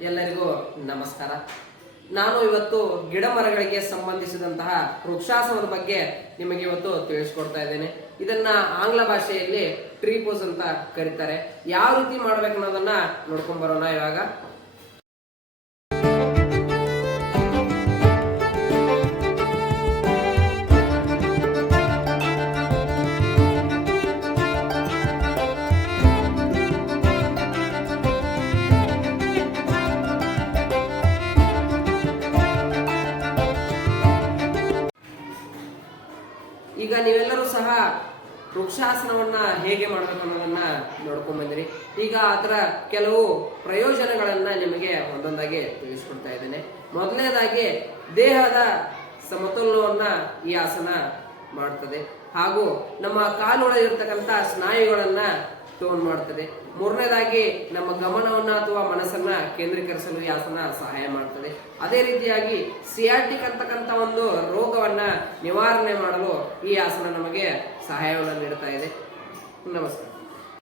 ಎಲ್ಲರಿಗೂ ನಮಸ್ಕಾರ. ನಾನು ಇವತ್ತು ಗಿಡ ಮರಗಳಿಗೆ ಸಂಬಂಧಿಸಿದಂತಹ ವೃಕ್ಷಾಸನದ ಬಗ್ಗೆ ನಿಮಗೆ ಇವತ್ತು ತಿಳಿಸ್ಕೊಡ್ತಾ ಇದ್ದೇನೆ. ಇದನ್ನ ಆಂಗ್ಲ ಭಾಷೆಯಲ್ಲಿ ಟ್ರೀ ಪೋಸ್ ಅಂತ ಕರೀತಾರೆ. ಯಾವ ರೀತಿ ಮಾಡ್ಬೇಕು ಅನ್ನೋದನ್ನ ನೋಡ್ಕೊಂಡ್ ಬರೋಣ ಇವಾಗ. ಈಗ ನೀವೆಲ್ಲರೂ ಸಹ ವೃಕ್ಷಾಸನವನ್ನ ಹೇಗೆ ಮಾಡಬೇಕು ಅನ್ನೋದನ್ನ ನೋಡ್ಕೊಂಡ್ ಬಂದಿರಿ. ಈಗ ಅದರ ಕೆಲವು ಪ್ರಯೋಜನಗಳನ್ನ ನಿಮಗೆ ಒಂದೊಂದಾಗಿ ತಿಳಿಸ್ಕೊಡ್ತಾ ಇದ್ದೇನೆ. ಮೊದಲನೇದಾಗಿ ದೇಹದ ಸಮತೋಲನವನ್ನ ಈ ಆಸನ ಮಾಡ್ತದೆ ಹಾಗೂ ನಮ್ಮ ಕಾಲೊಳಗಿರ್ತಕ್ಕಂಥ ಸ್ನಾಯುಗಳನ್ನ ಟೋನ್ ಮಾಡ್ತದೆ. ಮೂರನೇದಾಗಿ ನಮ್ಮ ಗಮನವನ್ನ ಅಥವಾ ಮನಸ್ಸನ್ನ ಕೇಂದ್ರೀಕರಿಸಲು ಈ ಆಸನ ಸಹಾಯ ಮಾಡ್ತದೆ. ಅದೇ ರೀತಿಯಾಗಿ ಸಿಯಾಟಿಕ್ ಅಂತಕ್ಕಂಥ ಒಂದು ರೋಗವನ್ನ ನಿವಾರಣೆ ಮಾಡಲು ಈ ಆಸನ ನಮಗೆ ಸಹಾಯವನ್ನು ನೀಡ್ತಾ ಇದೆ. ನಮಸ್ಕಾರ.